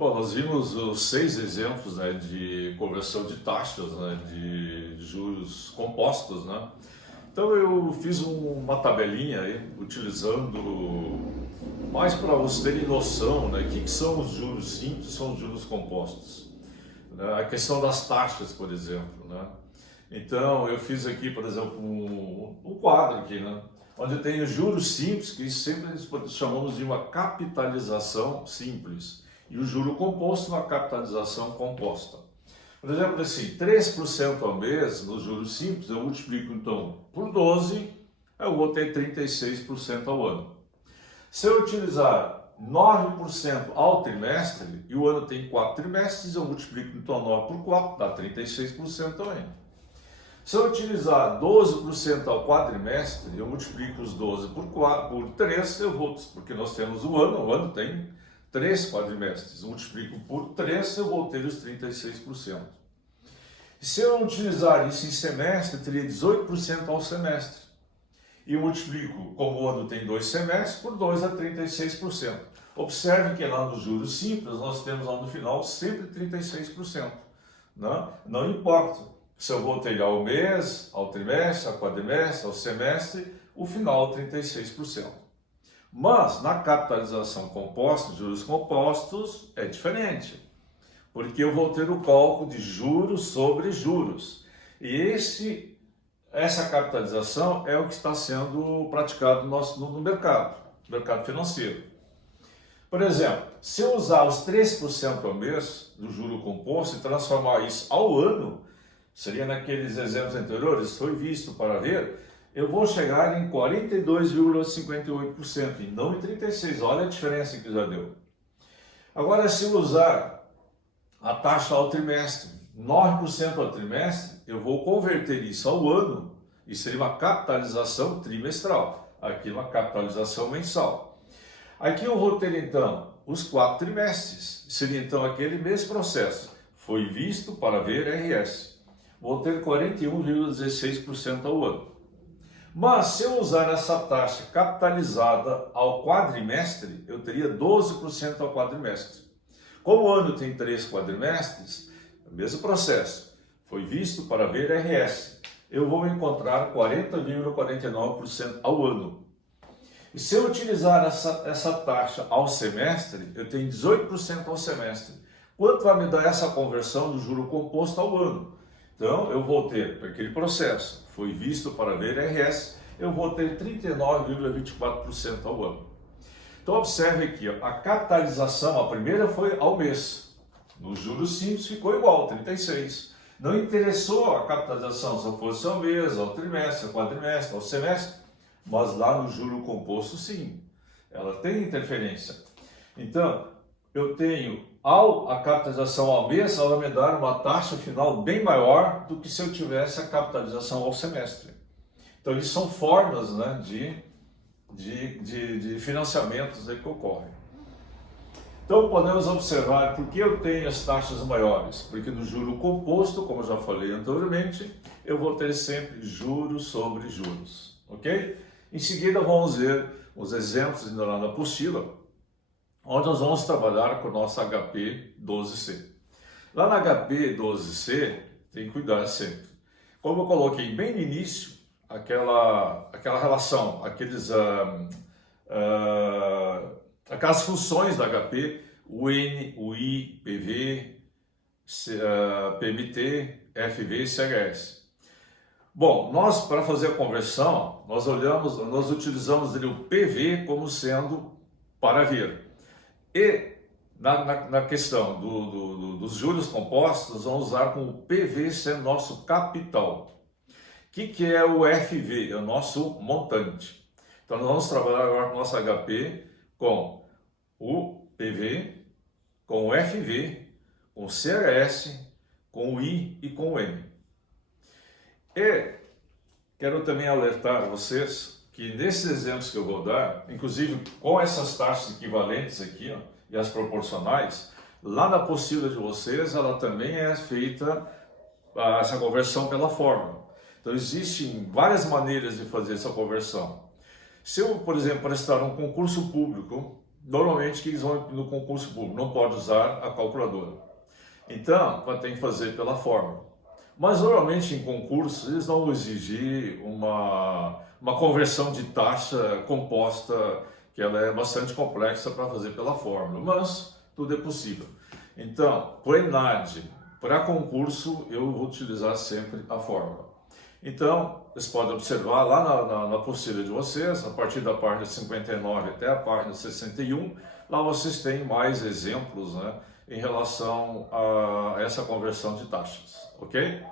Bom, nós vimos os 6 exemplos, né, de conversão de taxas, né, de juros compostos, né? Então eu fiz uma tabelinha aí, utilizando mais para vocês terem noção, né, que são os juros simples e são os juros compostos, né? A questão das taxas, por exemplo, né? Então eu fiz aqui, por exemplo, um quadro aqui, né, onde tem os juros simples, que sempre chamamos de uma capitalização simples, e o juro composto, uma capitalização composta. Por exemplo, assim, 3% ao mês nos juros simples, eu multiplico então por 12, eu vou ter 36% ao ano. Se eu utilizar 9% ao trimestre, e o ano tem 4 trimestres, eu multiplico então 9 por 4, dá 36% também. Se eu utilizar 12% ao quadrimestre, eu multiplico os 12 por 3, eu vou, porque nós temos o ano tem 3 quadrimestres, multiplico por 3, eu vou ter os 36%. Se eu utilizar isso em semestre, eu teria 18% ao semestre. E eu multiplico, como o ano tem 2 semestres, por 2 a 36%. Observe que lá nos juros simples, nós temos lá no final sempre 36%. Não importa se eu vou ter ao mês, ao trimestre, ao quadrimestre, ao semestre, o final 36%. Mas na capitalização composta, juros compostos, é diferente, porque eu vou ter o cálculo de juros sobre juros. E essa capitalização é o que está sendo praticado no mercado financeiro. Por exemplo, se eu usar os 3% ao mês do juro composto e transformar isso ao ano, seria naqueles exemplos anteriores, foi visto para ver, eu vou chegar em 42,58% e não em 36%. Olha a diferença que já deu. Agora, se eu usar a taxa ao trimestre, 9% ao trimestre, eu vou converter isso ao ano e seria uma capitalização trimestral. Aqui uma capitalização mensal. Aqui eu vou ter então os 4 trimestres. Seria então aquele mesmo processo. Foi visto para ver RS. Vou ter 41,16% ao ano. Mas se eu usar essa taxa capitalizada ao quadrimestre, eu teria 12% ao quadrimestre. Como o ano tem 3 quadrimestres, o mesmo processo. Foi visto para ver RS. Eu vou encontrar 40,49% ao ano. E se eu utilizar essa taxa ao semestre, eu tenho 18% ao semestre. Quanto vai me dar essa conversão do juro composto ao ano? Então, eu vou ter aquele processo, foi visto para ver RS, eu vou ter 39,24% ao ano. Então, observe aqui, ó, a capitalização, a primeira foi ao mês. Nos juros simples ficou igual, 36. Não interessou a capitalização se fosse ao mês, ao trimestre, ao quadrimestre, ao semestre, mas lá no juro composto, sim, ela tem interferência. Então, eu tenho a capitalização ao mês, ela vai me dar uma taxa final bem maior do que se eu tivesse a capitalização ao semestre. Então, isso são formas, né, de financiamentos que ocorrem. Então, podemos observar por que eu tenho as taxas maiores. Porque no juro composto, como eu já falei anteriormente, eu vou ter sempre juros sobre juros. Ok? Em seguida, vamos ver os exemplos indo lá na apostila, onde nós vamos trabalhar com o nosso HP 12C. Lá na HP 12C, tem que cuidar sempre. Como eu coloquei bem no início, aquela relação, aquelas funções da HP, o N, o I, PV, PMT, FV e CHS. Bom, nós para fazer a conversão, nós utilizamos o PV como sendo para ver. E na questão dos juros compostos, vamos usar com o PV sendo nosso capital. O que é o FV? É o nosso montante. Então, nós vamos trabalhar agora com o nosso HP com o PV, com o FV, com o CHS, com o I e com o M. E quero também alertar vocês que nesses exemplos que eu vou dar, inclusive com essas taxas equivalentes aqui, ó, e as proporcionais, lá na apostila de vocês, ela também é feita essa conversão pela fórmula. Então, existem várias maneiras de fazer essa conversão. Se eu, por exemplo, prestar um concurso público normalmente que eles vão no concurso público, não pode usar a calculadora. Então, tem que fazer pela fórmula. Mas normalmente em concursos eles não vão exigir uma conversão de taxa composta, que ela é bastante complexa para fazer pela fórmula, mas tudo é possível. Então, para ENAD, para concurso, eu vou utilizar sempre a fórmula. Então, vocês podem observar lá na apostila de vocês, a partir da página 59 até a página 61, lá vocês têm mais exemplos, né, em relação a essa conversão de taxas, ok?